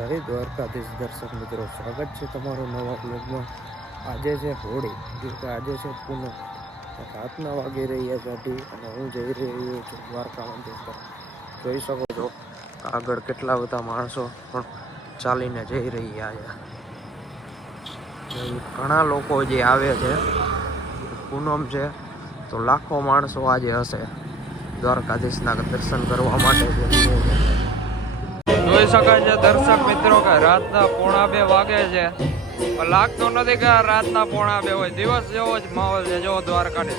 જય દ્વારકાધીશ દર્શક મિત્રો, સ્વાગત છે તમારું નવા બ્લોગમાં આજે છે હોળી, જે કે આજે છે પૂનમ. રાતના વાગી રહ્યા છે અને હું જઈ રહ્યો છું દ્વારકા મંદિર જોઈ શકો છો, આગળ કેટલા બધા માણસો પણ ચાલીને જઈ રહ્યા છે. ઘણા લોકો જે આવે છે, પૂનમ છે, તો લાખો માણસો આજે હશે. દ્વારકાધીશના દર્શન કરવા માટે. જે જોઈ શકાય છે દર્શક મિત્રો કે રાતના પોણા બે વાગે છે. લાગતું નથી કે રાતના પોણા બે હોય. દિવસ જેવો જ માહોલ છે. જો દ્વારકાની.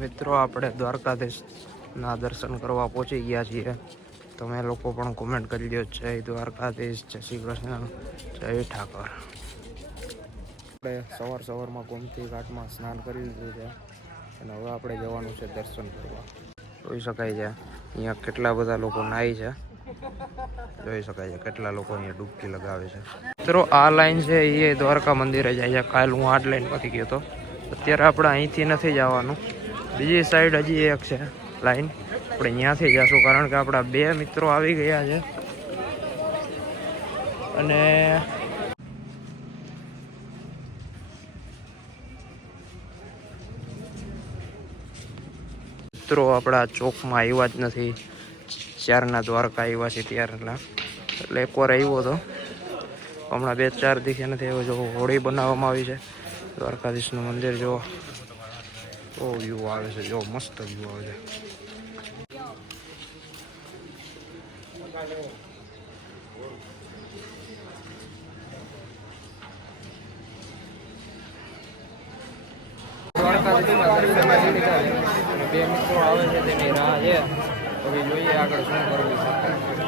મિત્રો, આપણે દ્વારકાધીશના દર્શન કરવા પહોંચી ગયા છીએ. તમે લોકો પણ કોમેન્ટ કરી દો જય દ્વારકાધીશ. જય શ્રી કૃષ્ણ. જય ઠાકર. આપણે સવાર સવારમાં ગોમતી ઘાટમાં સ્નાન કરી લીધું છે. અને હવે આપણે જવાનું છે દર્શન કરવા. જોઈ શકાય છે, અહીંયા કેટલા બધા લોકો નાહી છે. જોઈ શકાય છે, કેટલા લોકો અહીંયા ડૂબકી લગાવે છે. મિત્રો, આ લાઈન છે એ દ્વારકા મંદિરે જાય છે. કાલ હું આટ લાઈનમાંથી ગયો હતો. અત્યારે આપણે અહીંથી નથી જવાનું. બીજી સાઈડ હજી એક છે લાઈન. આપણે અહીંયાથી જશું, કારણ કે આપણા બે મિત્રો આવી ગયા છે. અને મિત્રો આપણા ચોકમાં આવ્યા જ નથી. ચારના દ્વારકા આવ્યા છે ત્યારના. એટલે એકવાર આવ્યો હતો હમણાં બે ચાર દિવસે નથી આવ્યો જો હોળી બનાવવામાં આવી છે. દ્વારકાધીશનું મંદિર જો બહુ વ્યૂ આવે છે. જો મસ્ત વ્યૂ આવે છે. બે મિત્રો આવે છે તેની રાહ છે. હવે જોઈએ આગળ શું કરવું છે.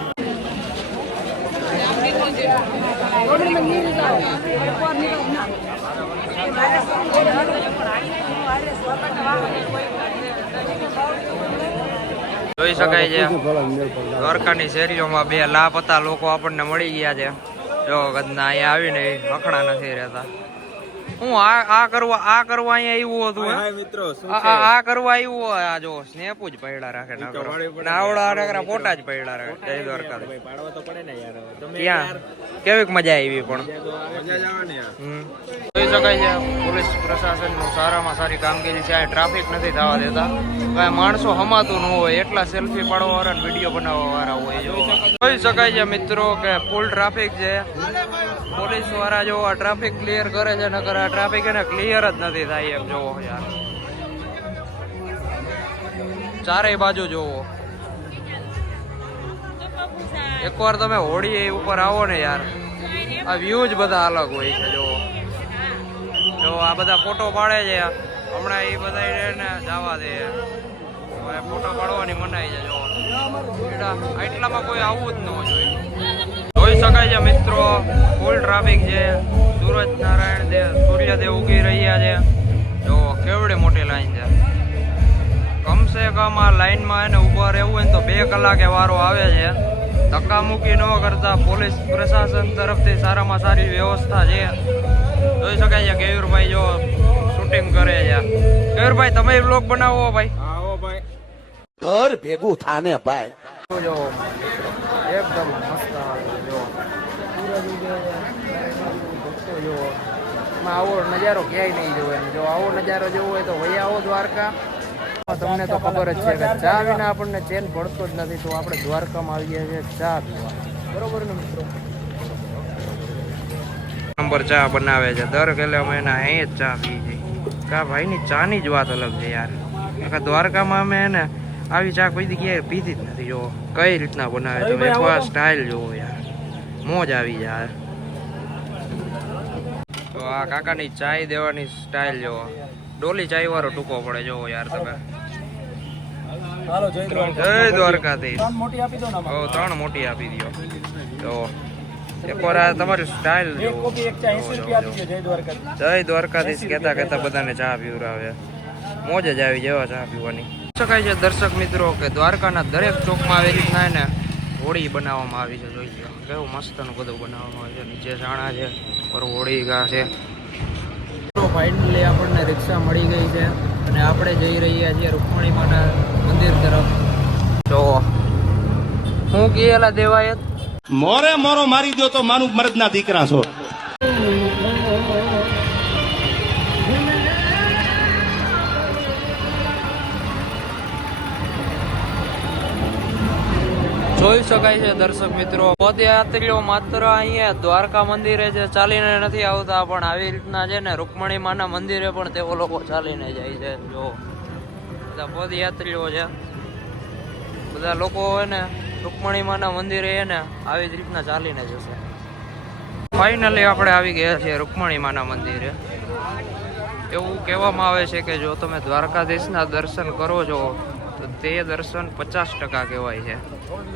જોઈ શકાય છે. દ્વારકાની શેરીઓમાં બે લાપતા લોકો આપણને મળી ગયા છે. જો કદના અહીંયા આવીને હખણા નથી રહેતા. હું આ આ કરવા આ કરવા અહીંયા આવ્યું હતું હે? મિત્રો આ આ- આ કરવા આવ્યું હોય આ જો સ્નેપ જ પડ્યા રાખે ના કરો નાવડા રાખે ફોટા જ પડ્યા રાખે જય દ્વારકા પાડવા તો પડે ને યાર. તમે ત્યાં કેવીક મજા આવી પણ. મજા જ આવે ને યાર. જોઈ શકાય છે પોલીસ પ્રશાસનનું સારામાં સારી કામગીરી છે આ ટ્રાફિક નથી થવા દેતા. કાંઈ માણસો હમાતું ન હોય એટલા સેલ્ફી પાડવા વાળા વીડિયો બનાવવા વાળા હોય જોઈ શકાય છે મિત્રો કે ફૂલ ટ્રાફિક છે. પોલીસવાળા જો આ ટ્રાફિક ક્લિયર કરે છે નકર આ ટ્રાફિક એને ક્લિયર જ નથી થાય એમ જોવો યાર. ચારેય બાજુ જોવો. એકવાર તમે હોળી ઉપર આવો ને યાર, આ વ્યૂ જ બધા અલગ હોય છે, જોવો. જો આ બધા ફોટો પાડે છે, હમણાં એ બધા ને જવા દે. ફોટો પાડવાની મનાઈ છે જો એટલા- એટલામાં કોઈ આવવું જ ન જોઈએ છે મિત્રો. ફૂલ ટ્રાફિક છે. સૂરજ નારાયણ દેવ સૂર્યદેવ ઉગી રહ્યા છે. જો કેવડી મોટી લાઈન છે. કમસે કમ આ લાઈનમાં એને ઊભા રહેવું હોય ને તો બે કલાકે વારો આવે છે. ધક્કામુક્કી ન કરતા પોલીસ પ્રશાસન તરફથી સારામાં સારી વ્યવસ્થા છે. જોઈ શકાય છે કેયુરભાઈ જો શૂટિંગ કરે છે. કેયુરભાઈ તમે બ્લોગ બનાવો ભાઈ. આવો ભાઈ. ઘર ભેગું થાને ભાઈ. એકદમ મસ્ત આવે છે જો સૂરજ ઉગે છે ભક્તો જો એમાં આવો નજારો ક્યાંય નહીં જોવે જો આવો નજારો જોવો હોય તો વહી આવો દ્વારકા. તમને તો ખબર જ છે કે ચા વિના આપણને ચેન પડતો જ નથી તો આપણે દ્વારકામાં આવીએ છીએ ચા પીવા. બરોબર ને મિત્રો? નંબર ચા બનાવે છે. દર ગેલે અમે એના અહીં જ ચા પી જઈએ કા ભાઈની ચાની જ વાત અલગ છે યાર. આખા દ્વારકામાં અમે એને આવી ચા કોઈ જગ્યાએ પીધી જ નથી. જો કઈ રીતના બનાવે તમે એકવાર સ્ટાઇલ જોવો યાર. મોજ આવી જાય. આ કાકાની ચાય દેવાની સ્ટાઇલ જોવો ડોલી ચાય વાળો ટૂંકો પડે જોવો યાર તમે. જય દ્વારકાધીશ. ઓ ત્રણ મોટી આપી દો. તો એકવાર આ તમારી સ્ટાઇલ જોવો એક ચા 80 રૂપિયા આપી દો જય દ્વારકાધીશ. કહેતા કહેતા બધાને ચા પીવડાવે. મોજ જ આવી જેવા ચા પીવાની. શકાય છે દર્શક મિત્રો કે દ્વારકાના દરેક ચોકમાં આવી રીતના ને હોળી બનાવવામાં આવી છે. જોઈ લો કેવું મસ્તનું બધું બનાવવામાં આવે છે. નીચે ચાણા છે. ઉપર ગયા છે. ફાઇનલી આપણને રિક્ષા મળી ગઈ છે અને આપણે જઈ રહ્યા છીએ રૂકમણી માના મંદિર તરફ. જો હું ગયેલા દેવાયત. મોરે મોરો મારી દો તો માનું મરદના દીકરા છો. જોઈ શકાય છે, દર્શક મિત્રો. પદયાત્રીઓ માત્ર અહીંયા દ્વારકા મંદિરે છે, ચાલીને નથી આવતા, પણ આવી રીતના છે ને, રૂકમણી માના મંદિરે પણ તેઓ લોકો ચાલીને જાય છે. જો, બધા પદયાત્રીઓ છે. બધા લોકો હોય ને, રૂકમણી માના મંદિરે એને આવી જ રીતના ચાલીને જશે. ફાઇનલી આપણે આવી ગયા છીએ રૂકમણી માના મંદિરે. એવું કહેવામાં આવે છે કે જો તમે દ્વારકાધીશના દર્શન કરો છો તો તે દર્શન પચાસ ટકા કહેવાય છે.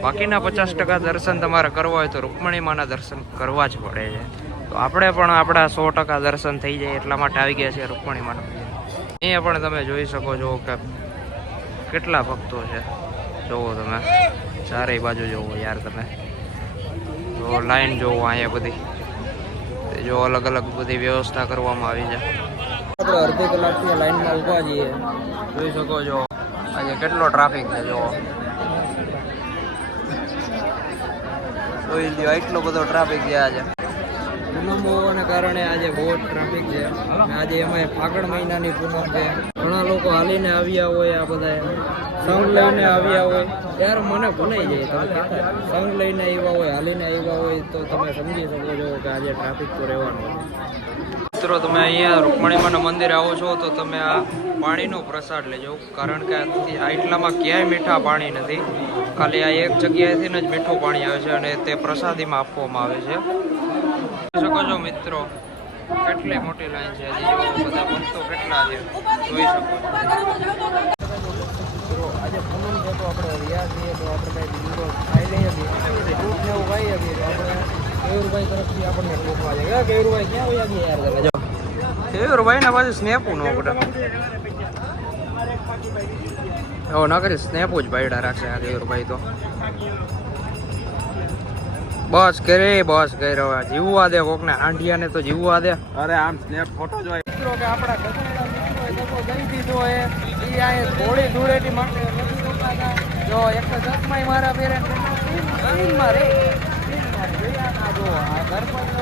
બાકીના પચાસ ટકા દર્શન તમારે કરવા હોય તો રૂકમણીમાના દર્શન કરવા જ પડે છે. તો આપણે પણ આપણા સો ટકા દર્શન થઈ જાય એટલા માટે આવી ગયા છે રૂકમણીમાના અહીંયા પણ તમે જોઈ શકો છો કે કેટલા ભક્તો છે. જોવો તમે. ચારેય બાજુ જોવો યાર તમે. જો લાઈન જોવો અહીંયા બધી. તે જો અલગ અલગ બધી વ્યવસ્થા કરવામાં આવી છે. આપણે અડધી કલાકથી લાઈનમાં ઊભા જઈએ જોઈ શકો છો. આજે કેટલો ટ્રાફિક છે જુઓ. જોઈ લ્યો એટલો બધો ટ્રાફિક છે આજે. પૂનમ હોવાને કારણે આજે બહુ જ ટ્રાફિક છે. આજે એમાં ફાગણ મહિનાની પૂનમ છે. ઘણા લોકો હાલીને આવ્યા હોય આ બધા સંગ લઈને આવ્યા હોય. ત્યારે મને ભૂલાઈ જાય તમે સંગ લઈને આવ્યા હોય હાલીને આવ્યા હોય તો તમે સમજી શકો છો કે આજે ટ્રાફિક તો રહેવાનો મિત્રો તમે અહીંયા રૂકમણીમાના મંદિરે આવો છો તો તમે આ પાણીનો પ્રસાદ લેજો. કારણ કે આ- એટલામાં ક્યાંય મીઠા પાણી નથી. ખાલી આ એક જગ્યાએથી જ મીઠું પાણી આવે છે અને તે પ્રસાદીમાં આપવામાં આવે છે. શકો છો મિત્રો કેટલી મોટી લાઈન છે બધા ભક્તો કેટલા છે જોઈ શકો છો. આજે પૂનમ છે તો આપણે રહ્યા છીએ તો આપણે કંઈક ખાઈ લઈએ છીએ. ફ્રૂટ ને એવું ખાઈએ છીએ તો આપણે કેયુરભાઈ તરફથી આપણને ફ્રૂટમાં છે કેયુરભાઈ ક્યાં વયા ગયા યાર કેયુરભાઈ ને પાછું સ્નેપું નો પડે. એવો ન કરી સ્નેપું જ પાડ્યા રાખશે આ દેવરભાઈ તો. બસ કરે બસ કર્યો જીવવા દે કોકને આંઢિયાને તો જીવવા દે. અરે આમ સ્નેપ ફોટો જો મિત્રો કે આપણા ગધેડા મિત્રો એ લોકો દઈ દીધો હે ઈ આ ઘોડી ધૂળેટી માટે નથી રોકાતા જો એક તો જસમાઈ મારા પેરે જો આ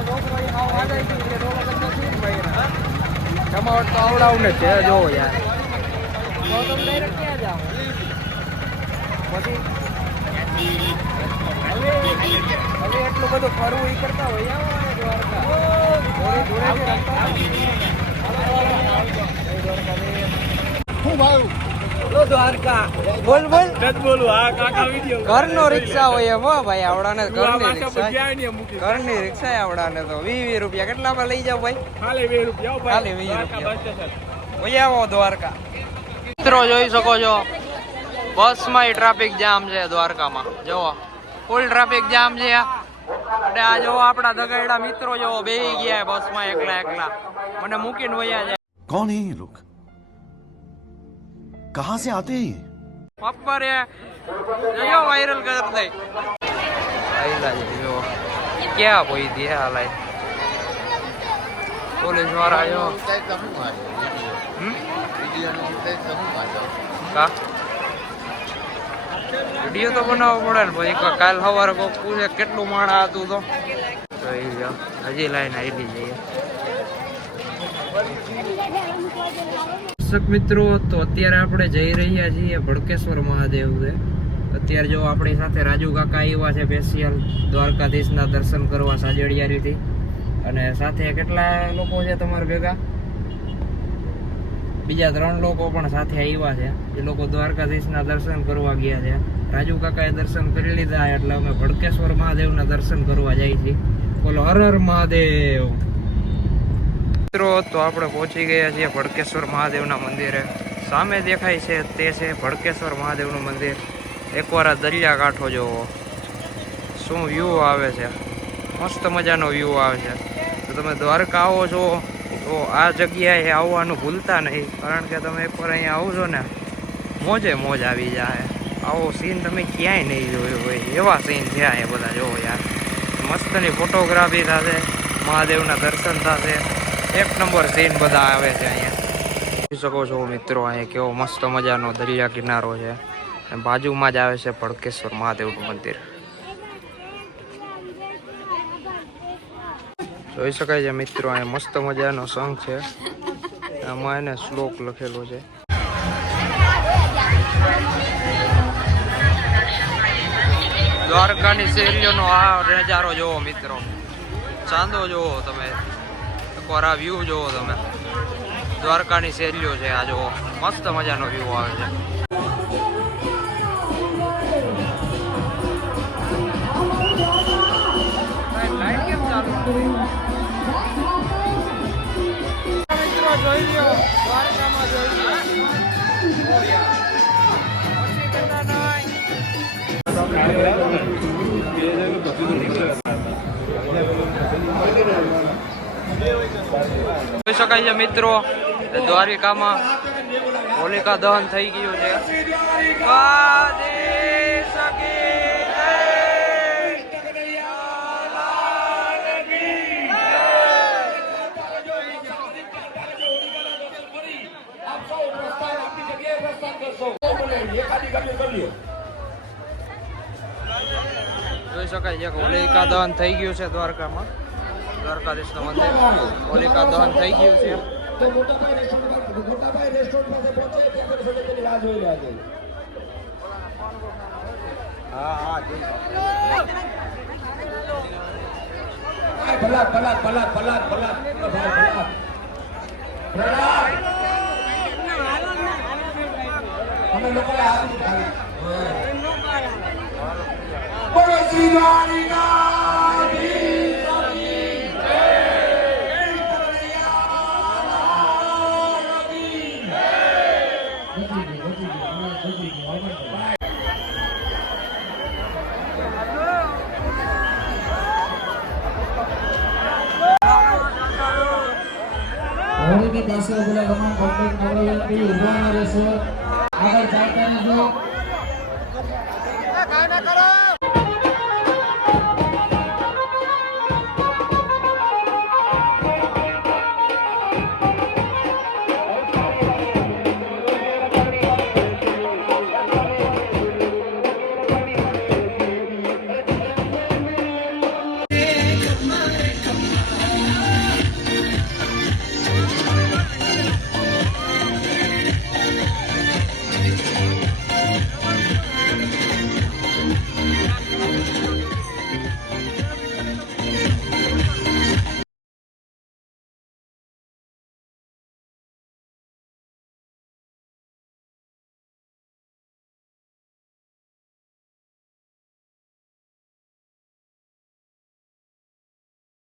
છોકરો એ હાવ વાજાઈ છે. ડોલો કરતો સ્ક્રીન ભાઈ જમાવટ તો આવડાવને છે જો યાર. તો ડાયરેક્ટ ક્યાં જાઓ પછી હવે એટલું બધું ફરવું ઈ કરતા હોય દ્વારકા. થોડી બોલ બોલ બોલું. હા કાકા વિડિયો ઘરનો રિક્ષા હોય એમ ભાઈ આવડાને ઘરની રિક્ષા. ઘરની રિક્ષા આવડાને તો વી વી રૂપિયા. કેટલામાં લઈ જાવ ભાઈ? ખાલી 2 રૂપિયા ખાલી વીસ રૂપિયા. ઓય આવો દ્વારકા. મિત્રો જોઈ શકો છો બસમાં ટ્રાફિક જામ છે દ્વારકામાં જુઓ ફૂલ ટ્રાફિક જામ છે અને આ જો આપણા દગાડા મિત્રો જો બેહી ગયા બસમાં એકલા એકલા મને મૂકીને વયા જાય कौन है ये लोग कहां से आते हैं ये? પપ્પા રે જો વાયરલ કર દે આઈલા છે જો ક્યાં પોઈ દી આ લાઈ પોલીસ વાળા જો હમ કા વીડિયો તો બનાવવો પડે ને કા- કાલ સવારે કોઈ પૂછે કેટલું માણા હતું તો. હજી લાઈન આવી જઈએ. દર્શક મિત્રો, તો અત્યારે આપણે જઈ રહ્યા છીએ ભડકેશ્વર મહાદેવ અત્યારે જો આપણી સાથે રાજુ કાકા આવ્યા છે સ્પેશિયલ દ્વારકાધીશના દર્શન કરવા સાજડિયારીથી અને સાથે કેટલા લોકો છે તમારા ભેગા? બીજા ત્રણ લોકો પણ સાથે આવ્યા છે. એ લોકો દ્વારકાધીશના દર્શન કરવા ગયા છે. રાજુ કાકાએ દર્શન કરી લીધા એટલે અમે ભડકેશ્વર મહાદેવના દર્શન કરવા જઈએ છીએ. બોલો, હર હર મહાદેવ. મિત્રો, તો આપણે પહોંચી ગયા છીએ ભડકેશ્વર મહાદેવના મંદિરે. સામે દેખાય છે તે છે ભડકેશ્વર મહાદેવનું મંદિર. એકવાર આ દરિયા કાંઠો જોવો. શું વ્યૂ આવે છે? મસ્ત મજાનો વ્યૂ આવે છે. તો તમે દ્વારકા આવો છો તો આ જગ્યાએ આવવાનું ભૂલતા નહીં, કારણ કે તમે એકવાર અહીંયા આવશો ને, મોજે મોજ આવી જાય. આવો સીન તમે ક્યાંય નહીં જોયો હોય, એવા સીન છે અહીંયા બધા જોવો યાર. મસ્તની ફોટોગ્રાફી થશે, મહાદેવના દર્શન થશે. એક નંબર સીન બધા આવે છે અહીંયા. જોઈ શકો છો મિત્રો, અહીંયા કેવો મસ્ત મજાનો દરિયા કિનારો છે બાજુમાં જ આવે છે ભડકેશ્વર મહાદેવનું મંદિર. જોઈ શકાય છે મિત્રો અહીં મસ્ત મજાનો સંઘ છે. આમાં એને શ્લોક લખેલો છે. દ્વારકાની શેરીઓનો આ નજારો જોવો મિત્રો. ચાંદો જોવો તમે. એકવાર આ વ્યૂ જોવો તમે. દ્વારકાની શેરીઓ છે, આ જોવો. મસ્ત મજાનો વ્યૂ આવે છે. Thank કેમ જોઈ શકાય છે મિત્રો દ્વારિકામાં હોલિકા દહન થઈ ગયું છે. કે હોલિકા દહન થઈ ગયું છે દ્વારકામાં. દ્વારકાધીશનું મંદિર. હોલિકા દહન થઈ ગયું છે. હા હા ભલાક ભલાક ભલાક ભલાક ભલાક અમે લોકોએ હાથ ઉઠાવી બોલો શ્રી દ્વારિકાધીશ હોળીની પાસે પેલા તમામ પબ્લિક